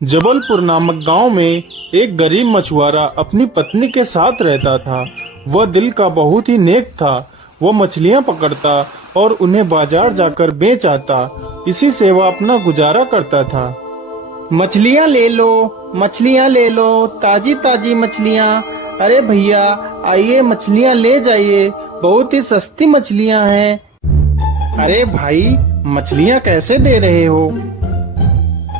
जबलपुर नामक गांव में एक गरीब मछुआरा अपनी पत्नी के साथ रहता था। वह दिल का बहुत ही नेक था। वह मछलियां पकड़ता और उन्हें बाजार जाकर बेच आता। इसी से वह अपना गुजारा करता था। मछलियां ले लो, मछलियां ले लो, ताजी ताजी मछलियां। अरे भैया, आइए मछलियां ले जाइए, बहुत ही सस्ती मछलियां हैं। अरे भाई, मछलियां कैसे दे रहे हो?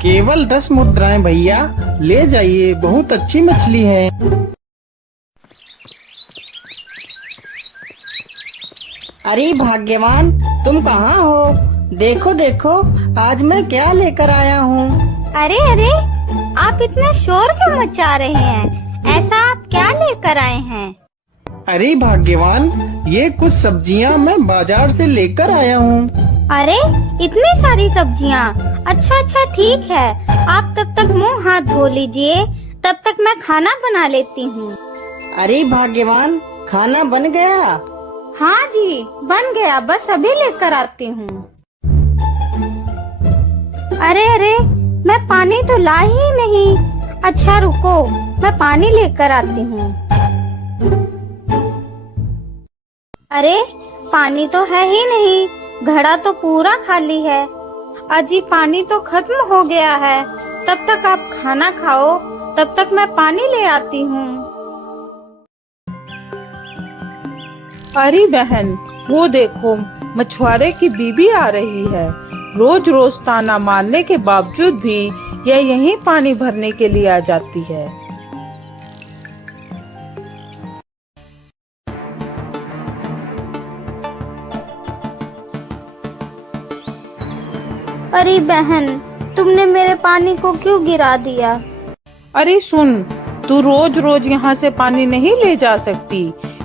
केवल 10 मुद्राएं भैया, ले जाइए, बहुत अच्छी मछली है। अरे भाग्यवान, तुम कहाँ हो? देखो देखो, आज मैं क्या लेकर आया हूँ। अरे अरे, आप इतना शोर क्यों मचा रहे हैं? ऐसा आप क्या लेकर आए हैं? अरे भाग्यवान, ये कुछ सब्जियाँ मैं बाजार से लेकर आया हूँ। अरे, इतनी सारी सब्जियाँ। अच्छा अच्छा, ठीक है, आप तब तक मुंह हाथ धो लीजिए, तब तक मैं खाना बना लेती हूँ। अरे भाग्यवान, खाना बन गया? हाँ जी, बन गया, बस अभी लेकर आती हूँ। अरे अरे, मैं पानी तो ला ही नहीं। अच्छा रुको, मैं पानी लेकर आती हूँ। अरे, पानी तो है ही नहीं, घड़ा तो पूरा खाली है। अजी, पानी तो खत्म हो गया है। तब तक आप खाना खाओ, तब तक मैं पानी ले आती हूँ। अरे बहन, वो देखो, मछुआरे की बीबी आ रही है। रोज रोज ताना मारने के बावजूद भी यह यहीं पानी भरने के लिए आ जाती है। अरे बहन, तुमने मेरे पानी को क्यों गिरा दिया? अरे सुन, तू रोज रोज यहाँ से पानी नहीं ले जा सकती,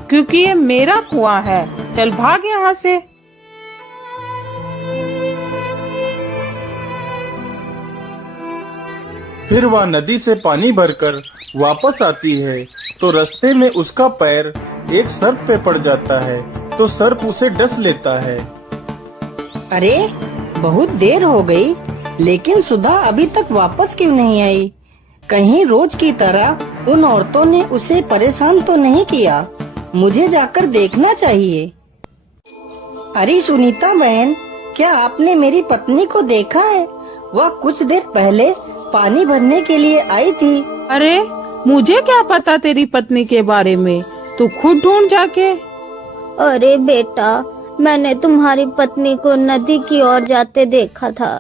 क्योंकि ये मेरा कुआं है। चल भाग यहाँ से। फिर वह नदी से पानी भरकर वापस आती है तो रास्ते में उसका पैर एक सर्प पे पड़ जाता है, तो सर्प उसे डस लेता है। अरे, बहुत देर हो गई, लेकिन सुधा अभी तक वापस क्यों नहीं आई? कहीं रोज की तरह उन औरतों ने उसे परेशान तो नहीं किया? मुझे जाकर देखना चाहिए। अरे सुनीता बहन, क्या आपने मेरी पत्नी को देखा है? वह कुछ देर पहले पानी भरने के लिए आई थी। अरे, मुझे क्या पता तेरी पत्नी के बारे में, तू खुद ढूंढ जाके। अरे बेटा, मैंने तुम्हारी पत्नी को नदी की ओर जाते देखा था।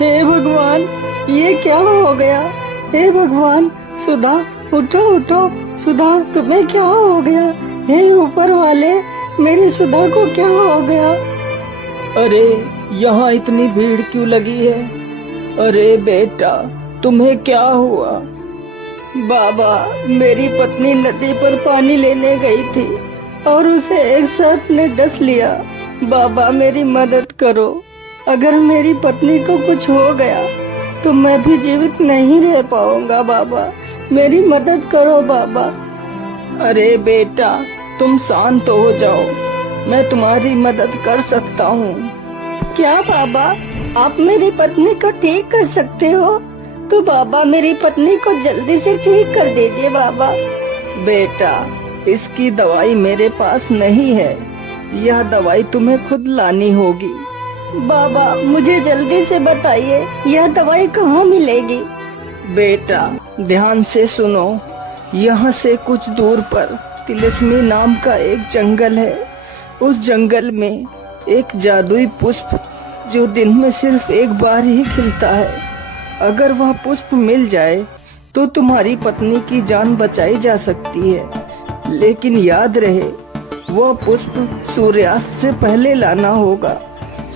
हे भगवान, ये क्या हो गया? हे भगवान, सुधा उठो उठो, सुधा तुम्हें क्या हो गया? हे ऊपर वाले, मेरी सुधा को क्या हो गया? अरे, यहाँ इतनी भीड़ क्यों लगी है? अरे बेटा, तुम्हें क्या हुआ? बाबा, मेरी पत्नी नदी पर पानी लेने गई थी और उसे एक सर्प ने डस लिया। बाबा, मेरी मदद करो। अगर मेरी पत्नी को कुछ हो गया तो मैं भी जीवित नहीं रह पाऊंगा। बाबा, मेरी मदद करो बाबा। अरे बेटा, तुम शांत हो जाओ, मैं तुम्हारी मदद कर सकता हूँ। क्या बाबा, आप मेरी पत्नी को ठीक कर सकते हो? तो बाबा, मेरी पत्नी को जल्दी से ठीक कर दीजिए बाबा। बेटा, इसकी दवाई मेरे पास नहीं है, यह दवाई तुम्हें खुद लानी होगी। बाबा, मुझे जल्दी से बताइए, यह दवाई कहाँ मिलेगी? बेटा, ध्यान से सुनो, यहाँ से कुछ दूर पर तिलस्मी नाम का एक जंगल है। उस जंगल में एक जादुई पुष्प जो दिन में सिर्फ एक बार ही खिलता है। अगर वह पुष्प मिल जाए तो तुम्हारी पत्नी की जान बचाई जा सकती है, लेकिन याद रहे, वह पुष्प सूर्यास्त से पहले लाना होगा।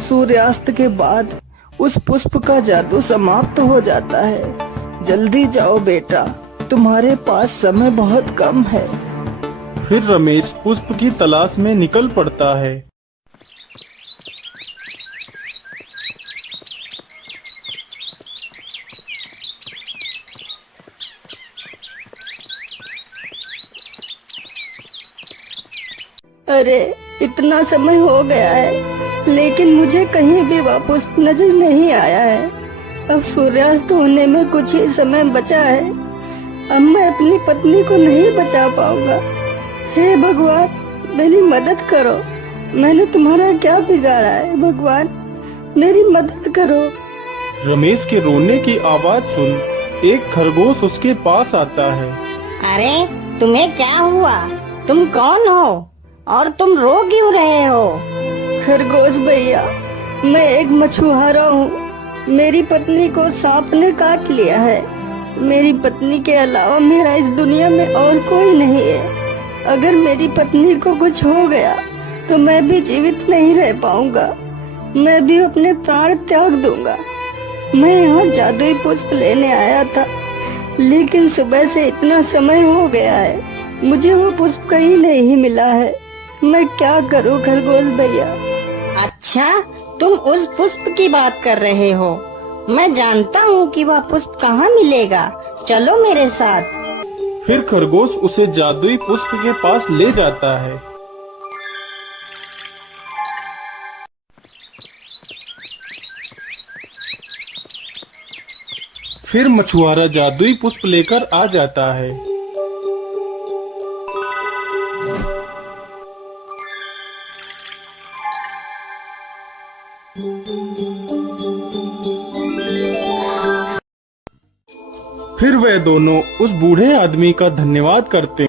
सूर्यास्त के बाद उस पुष्प का जादू समाप्त हो जाता है। जल्दी जाओ बेटा, तुम्हारे पास समय बहुत कम है। फिर रमेश पुष्प की तलाश में निकल पड़ता है। अरे इतना समय हो गया है, लेकिन मुझे कहीं भी वह पुष्प नजर नहीं आया है। अब सूर्यास्त होने में कुछ ही समय बचा है। अब मैं अपनी पत्नी को नहीं बचा पाऊंगा। हे भगवान, मेरी मदद करो। मैंने तुम्हारा क्या बिगाड़ा है भगवान, मेरी मदद करो। रमेश के रोने की आवाज सुन एक खरगोश उसके पास आता है। अरे तुम्हें क्या हुआ? तुम कौन हो और तुम रो क्यों रहे हो? खरगोश भैया, मैं एक मछुआरा हूँ। मेरी पत्नी को सांप ने काट लिया है। मेरी पत्नी के अलावा मेरा इस दुनिया में और कोई नहीं है। अगर मेरी पत्नी को कुछ हो गया तो मैं भी जीवित नहीं रह पाऊंगा। मैं भी अपने प्राण त्याग दूंगा। मैं यहाँ जादुई पुष्प लेने आया था, लेकिन सुबह से इतना समय हो गया है, मुझे वो पुष्प कहीं नहीं मिला है। मैं क्या करूँ खरगोश भैया? अच्छा, तुम उस पुष्प की बात कर रहे हो। मैं जानता हूँ कि वह पुष्प कहाँ मिलेगा। चलो मेरे साथ। फिर खरगोश उसे जादुई पुष्प के पास ले जाता है। फिर मछुआरा जादुई पुष्प लेकर आ जाता है। फिर वे दोनों उस बूढ़े आदमी का धन्यवाद करते